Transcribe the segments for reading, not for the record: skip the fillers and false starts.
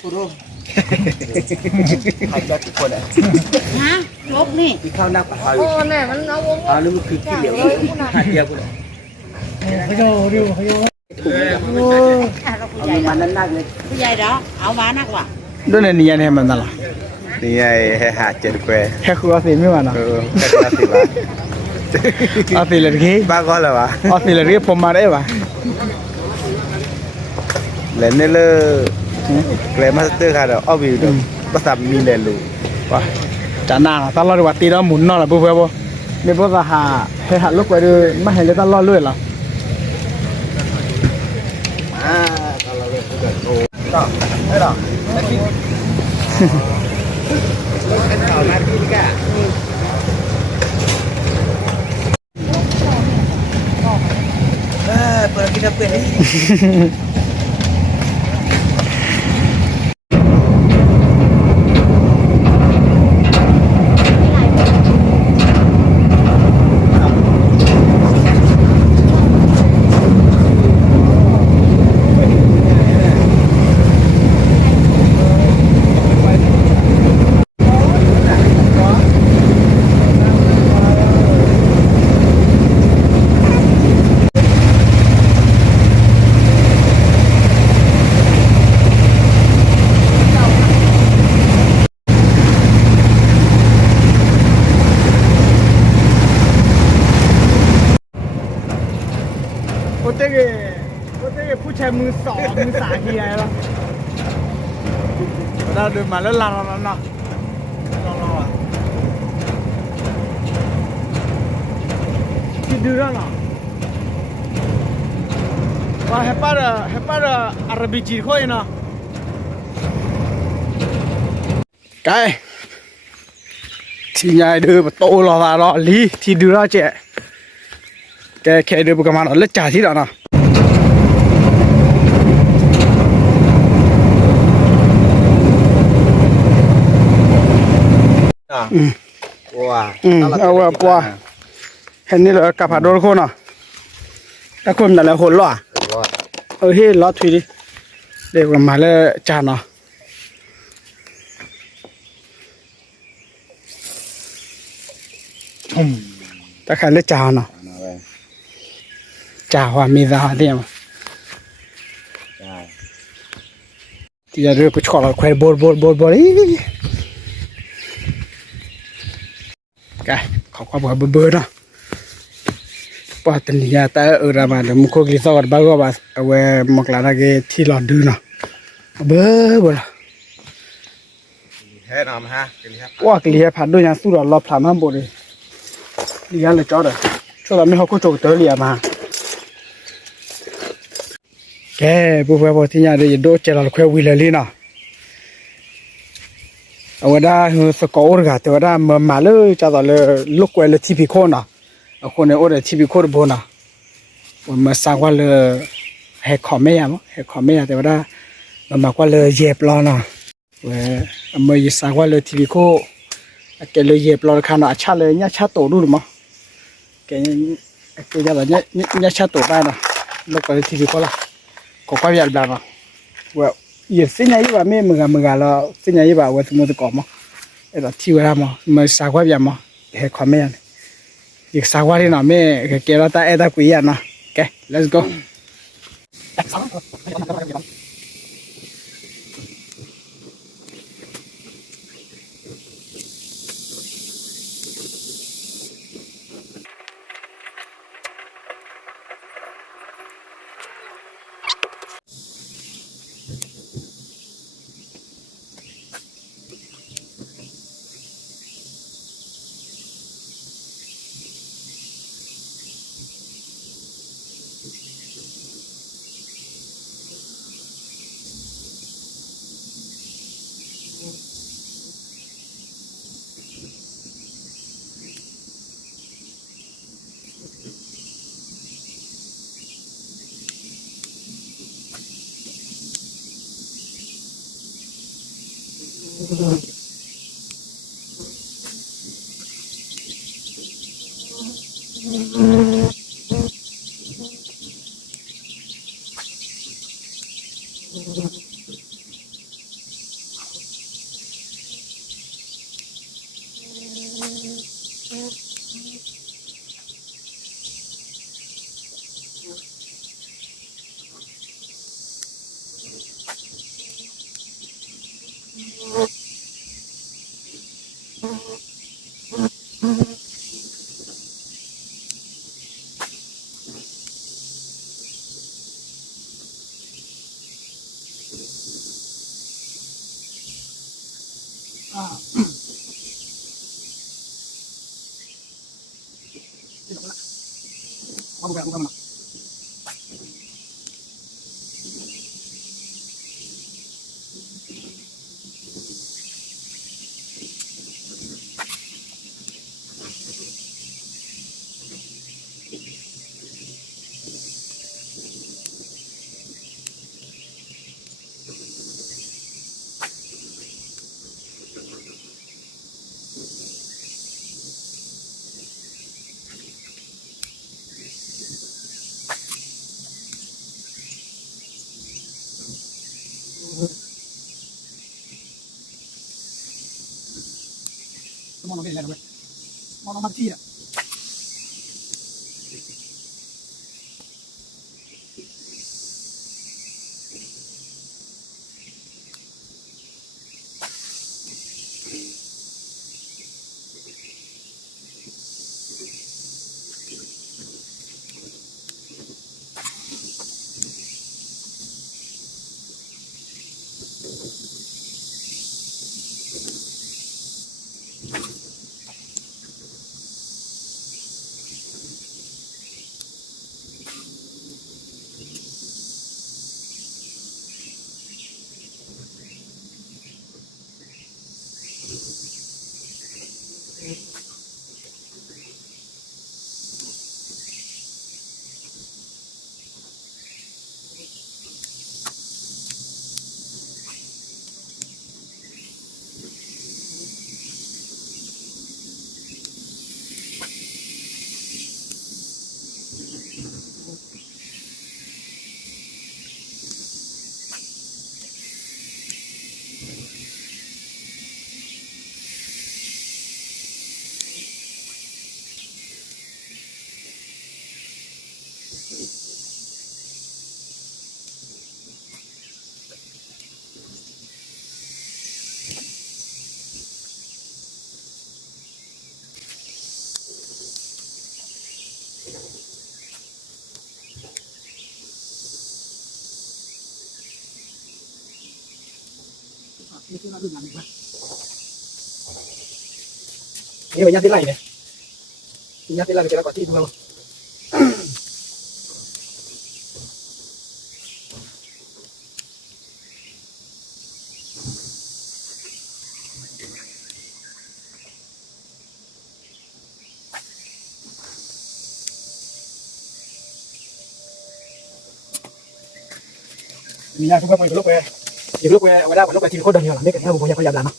กูรู้ใครจะทุกคนอ่ะฮะลบนี่ที่เข้าหน้าปาก โอ้แน่มันเอาวง นี่มันคือขี้เหลวหาเดียวกูเลยเขาโยเดียวเขาโยเราผู้ใหญ่ มันนั่นเลย ผู้ใหญ่เนาะเอามานักว่ะด้วยนี่ยันให้มันนั่นล่ะนี่ไงให้หาเจ็ดแควแค่คือเอาสีไม่มานะ แค่ละสิบาท เอาสีเลยที่ บ้าก็เลยวะ เอาสีเลยที่ผมมาได้ปะ เล่นได้เลยเกรมาสเตอร์ค่ะเดี๋ยวเอาวิวเดี๋ยวภาษามีเล่นรู้ ปะจะนางตลอดดีกว่าตีแล้วหมุนนอนละเพื่อนบ่ไม่พอจะหาให้หัดลูกไปดูไม่เห็นเลยตลอดเลยหรอ ตอนเราเล่นก็โอ้ไม่หรอกเป็นข่าวหน้าที่แกเปิดกินเปิดนี่โอเต้ผู้ชายมือสองมือสามเฮียแล้วเราเดินมาแล้วลาเนาะลองอ่ะคิดดูแล้วเนาะว่าให้ป้าอาราบิจีค่อยเนาะไกที่ยายเดินมาโตรอลีที่ดูแล้วเจ๊แกแค่เดินไปกับมันแล้วจ่าที่แล้วเนาะว้าเอาว่าปัวเห็นนี่เลยกับผัดโดนคนเนาะถ้าคนแต่ละคนหรอเฮ้ยล้อทีดิเด็กมาแล้วจานเนาะถ้าใครเล่นจานเนาะจ่าว่ามีซาเดียมที่จะเรือไปชอลควายบอลแกเขาก็บอกเบอร์นะพอตันนี้แต่รามาเดี๋ยวมุขกิจสวัสดิ์บ้าก็บาสเอาไว้มกลานาเกที่หลอดดูนะเบอร์เฮ้ยน้ำฮะว่ากิเลสผ่านด้วยอย่างสุดหล่อพลามันบ่เลยเลี้ยงเลยจ้าเด้อช่วงนั้นไม่เขาก็โจกเตอเลี้ยมาแกผู้ว่าที่ยาเดี๋ยวโดนเจริญควายวิลลี่นะเอาไว้ได้สกอร์กันแต่ว่าได้มาเลยจ้าตอนเลยลูกควายเลยที่พิโคนะคนในโอ้เดี๋ยวที่พิโคบนะวันมาสร้างว่าเลยให้ขอไม่ยามให้ขอไม่ยามแต่ว่าได้มันมากว่าเลยเย็บล้อนะเว้ยเมื่อสร้างว่าเลยที่พิโคแกเลยเย็บล้อขนาดชาเลยเนี่ยชาโตดูหรือมั้งแกจะแบบเนี่ยชาโตได้นะลูกควายที่พิโคละก็ควายยันแบบนะว่าอีสิ่งไหนว่าไม่มึงแล้วสิ่งไหนว่าว่าสมมติก่อมั้งไอ้ตัวที่ว่ามั้งมันสร้างว่าแบบมั้งให้ขอไม่ยามอีกสักวันที่หน่อยแม่เกล้าตาเอ็ดกุยอ่ะนะโอเค let's go มองเราเป็นอะไรนะเว้ยมองเรามาที่อ่ะนี่คือเราดูหนังอีกแล้วนี่เป็นยาที่ไรเนี่ยยาที่ไรเป็นอะไรก่อนที่ดูเรามียาทุกคนไปลูกไปอีกลูกไปเอาไว้ได้ลูกไปทีมโคตรเดินอยู่หลังนี่กันเนี่ยผมพยายามนะ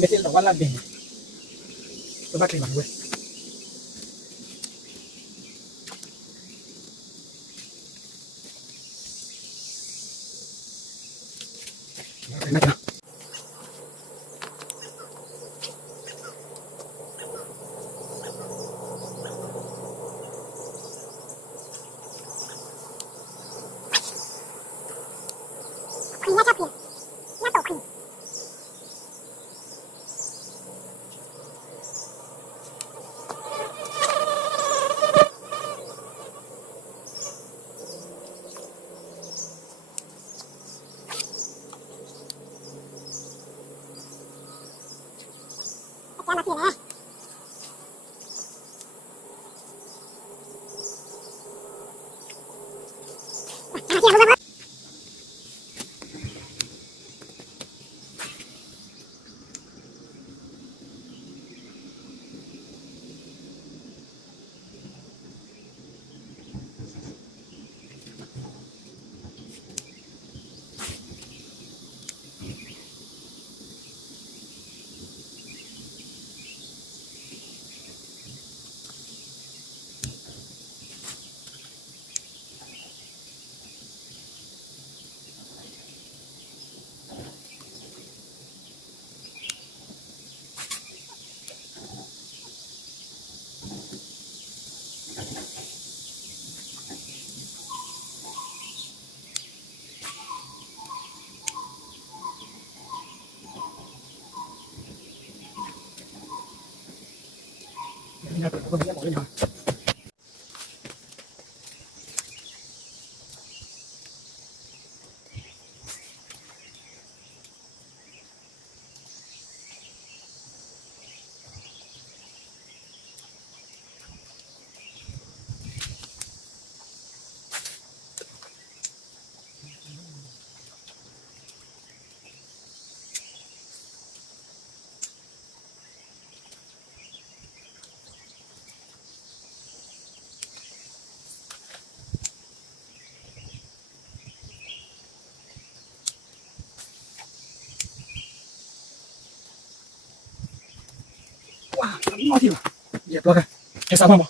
ไม่ใช่แต่ว่าลาดดีตัวบ้านคลีมันเว้ยนะครับ เ哇，老铁，也多看，还啥办法？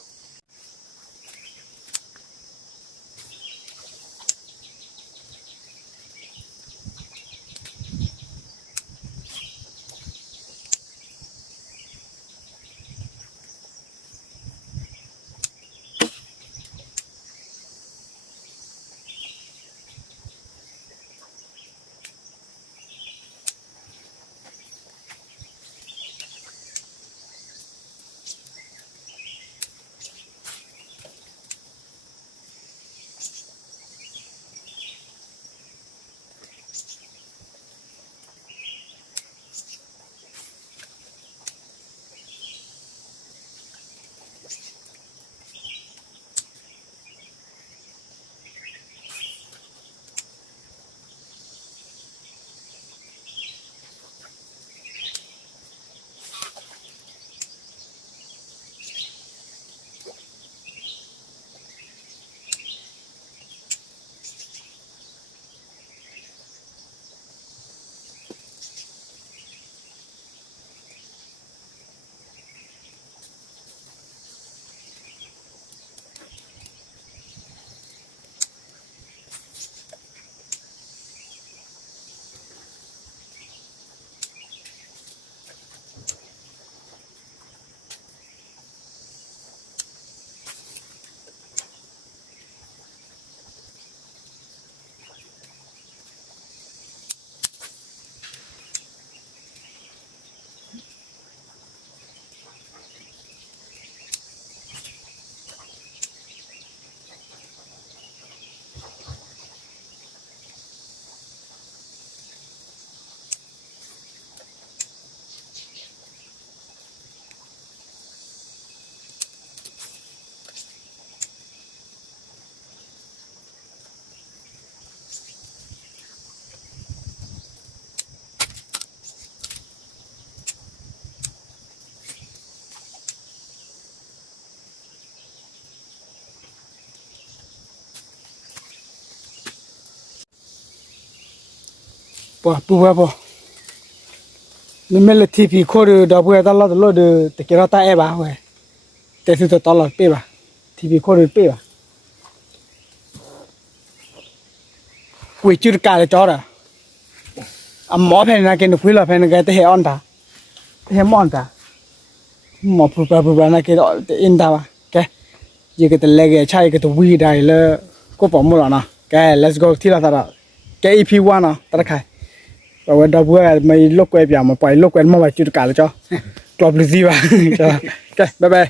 不，你们的 TP 课的到不要到老的，得给他打一把回，但是到了背吧，TP 课的背吧，回去干了着了，啊，毛片那给你回了片那个得还安他，得还忙他，毛不那给到得应他吧，该，一个得来个差一个得回来了，过保姆了呢，该 let's go 提了他了，该EP1呢，打开。và đâu bữa mày lúc quay vào mà phải lúc quay mà phải chưa cả là cho club gì vậy. Ok, bye bye.